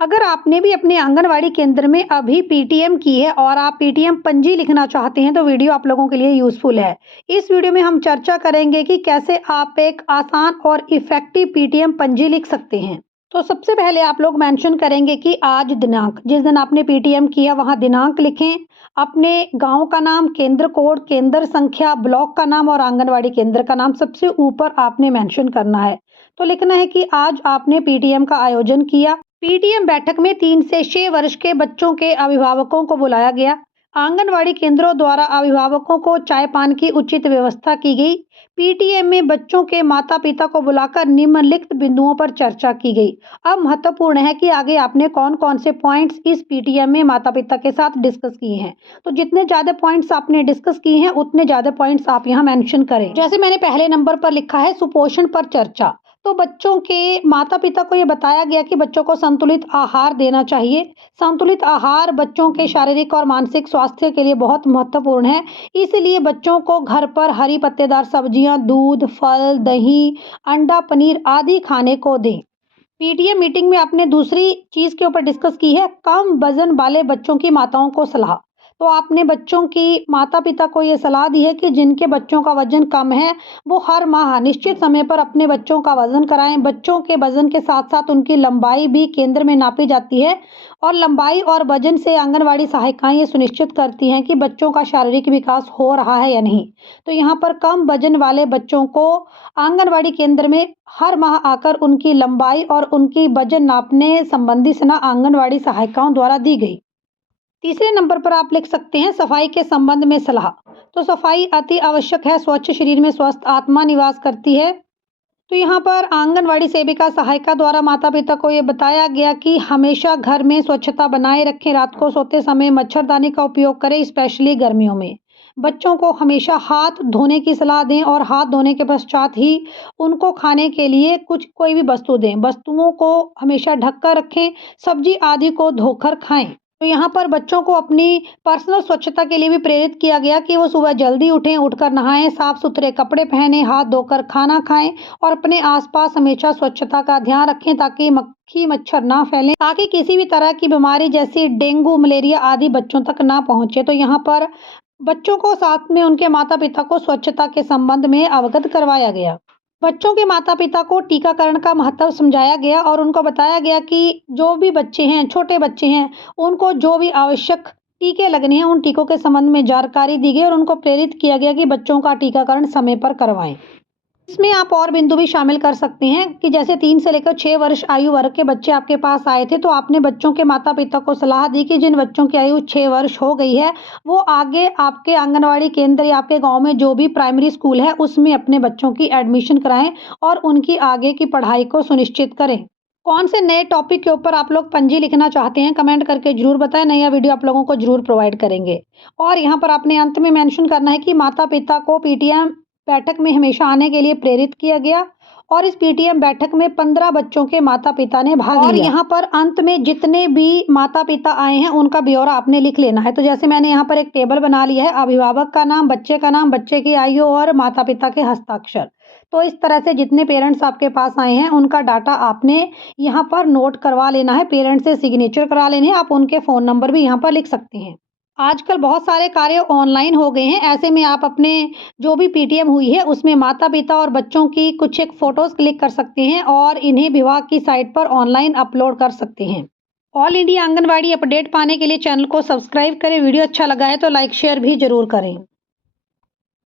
अगर आपने भी अपने आंगनवाड़ी केंद्र में अभी पीटीएम की है और आप पीटीएम पंजी लिखना चाहते हैं तो वीडियो आप लोगों के लिए यूज़फुल है। इस वीडियो में हम चर्चा करेंगे कि कैसे आप एक आसान और इफ़ेक्टिव पीटीएम पंजी लिख सकते हैं। तो सबसे पहले आप लोग मेंशन करेंगे कि आज दिनांक, जिस दिन आपने पीटीएम किया वहाँ दिनांक लिखें, अपने गाँव का नाम, केंद्र कोड, केंद्र संख्या, ब्लॉक का नाम और आंगनवाड़ी केंद्र का नाम सबसे ऊपर आपने मेंशन करना है। तो लिखना है कि आज आपने पीटीएम का आयोजन किया। पीटीएम बैठक में 3 से 6 वर्ष के बच्चों के अभिभावकों को बुलाया गया। आंगनवाड़ी केंद्रों द्वारा अभिभावकों को चाय पान की उचित व्यवस्था की गई। पीटीएम में बच्चों के माता पिता को बुलाकर निम्नलिखित बिंदुओं पर चर्चा की गई। अब महत्वपूर्ण है कि आगे आपने कौन कौन से पॉइंट्स इस पीटीएम में माता पिता के साथ डिस्कस किए हैं। तो जितने ज़्यादा पॉइंट्स आपने डिस्कस किए हैं उतने ज़्यादा पॉइंट्स आप यहाँ मेंशन करें। जैसे मैंने पहले नंबर पर लिखा है सुपोषण पर चर्चा। तो बच्चों के माता पिता को ये बताया गया कि बच्चों को संतुलित आहार देना चाहिए। संतुलित आहार बच्चों के शारीरिक और मानसिक स्वास्थ्य के लिए बहुत महत्वपूर्ण है। इसलिए बच्चों को घर पर हरी पत्तेदार सब्जियां, दूध, फल, दही, अंडा, पनीर आदि खाने को दें। पीटीएम मीटिंग में आपने दूसरी चीज़ के ऊपर डिस्कस की है कम वजन वाले बच्चों की माताओं को सलाह। तो आपने बच्चों की माता पिता को ये सलाह दी है कि जिनके बच्चों का वजन कम है वो हर माह निश्चित समय पर अपने बच्चों का वजन कराएं। बच्चों के वजन के साथ साथ उनकी लंबाई भी केंद्र में नापी जाती है और लंबाई और वजन से आंगनवाड़ी सहायिकाएं ये सुनिश्चित करती हैं कि बच्चों का शारीरिक विकास हो रहा है या नहीं। तो यहाँ पर कम वजन वाले बच्चों को आंगनवाड़ी केंद्र में हर माह आकर उनकी लंबाई और उनकी वजन नापने संबंधी सलाह आंगनवाड़ी सहायिकाओं द्वारा दी गई। तीसरे नंबर पर आप लिख सकते हैं सफाई के संबंध में सलाह। तो सफाई अति आवश्यक है। स्वच्छ शरीर में स्वस्थ आत्मा निवास करती है। तो यहाँ पर आंगनवाड़ी सेविका सहायिका द्वारा माता पिता को ये बताया गया कि हमेशा घर में स्वच्छता बनाए रखें। रात को सोते समय मच्छरदानी का उपयोग करें, स्पेशली गर्मियों में। बच्चों को हमेशा हाथ धोने की सलाह दें और हाथ धोने के पश्चात ही उनको खाने के लिए कोई भी वस्तु दें। वस्तुओं को हमेशा ढक कर रखें। सब्जी आदि को धोकर खाएं। तो यहाँ पर बच्चों को अपनी पर्सनल स्वच्छता के लिए भी प्रेरित किया गया कि वो सुबह जल्दी उठें, उठकर नहाएं, साफ सुथरे कपड़े पहनें, हाथ धोकर खाना खाएं और अपने आसपास हमेशा स्वच्छता का ध्यान रखें ताकि मक्खी मच्छर ना फैलें, ताकि किसी भी तरह की बीमारी जैसी डेंगू, मलेरिया आदि बच्चों तक ना पहुँचे। तो यहाँ पर बच्चों को साथ में उनके माता पिता को स्वच्छता के संबंध में अवगत करवाया गया। बच्चों के माता पिता को टीकाकरण का महत्व समझाया गया और उनको बताया गया कि जो भी बच्चे हैं, छोटे बच्चे हैं, उनको जो भी आवश्यक टीके लगने हैं उन टीकों के संबंध में जानकारी दी गई और उनको प्रेरित किया गया कि बच्चों का टीकाकरण समय पर करवाएं। इसमें आप और बिंदु भी शामिल कर सकते हैं कि जैसे 3 से लेकर 6 वर्ष आयु वर्ग के बच्चे आपके पास आए थे तो आपने बच्चों के माता पिता को सलाह दी कि जिन बच्चों की आयु 6 वर्ष हो गई है वो आगे आपके आंगनवाड़ी केंद्र या आपके गांव में जो भी प्राइमरी स्कूल है उसमें अपने बच्चों की एडमिशन कराएं और उनकी आगे की पढ़ाई को सुनिश्चित करें। कौन से नए टॉपिक के ऊपर आप लोग पंजी लिखना चाहते हैं कमेंट करके जरूर बताएं। नया वीडियो आप लोगों को जरूर प्रोवाइड करेंगे। और यहाँ पर आपने अंत में मेंशन करना है कि माता पिता को पीटीएम बैठक में हमेशा आने के लिए प्रेरित किया गया और इस पीटीएम बैठक में 15 बच्चों के माता पिता ने भाग लिया। और यहाँ पर अंत में जितने भी माता पिता आए हैं उनका ब्यौरा आपने लिख लेना है। तो जैसे मैंने यहाँ पर एक टेबल बना लिया है, अभिभावक का नाम, बच्चे की आयु और माता पिता के हस्ताक्षर। तो इस तरह से जितने पेरेंट्स आपके पास आए हैं उनका डाटा आपने यहाँ पर नोट करवा लेना है। पेरेंट्स से सिग्नेचर करा लेने हैं। आप उनके फ़ोन नंबर भी यहाँ पर लिख सकते हैं। आजकल बहुत सारे कार्य ऑनलाइन हो गए हैं। ऐसे में आप अपने जो भी पीटीएम हुई है उसमें माता पिता और बच्चों की कुछ एक फ़ोटोज़ क्लिक कर सकते हैं और इन्हें विभाग की साइट पर ऑनलाइन अपलोड कर सकते हैं। ऑल इंडिया आंगनवाड़ी अपडेट पाने के लिए चैनल को सब्सक्राइब करें। वीडियो अच्छा लगा है तो लाइक शेयर भी ज़रूर करें।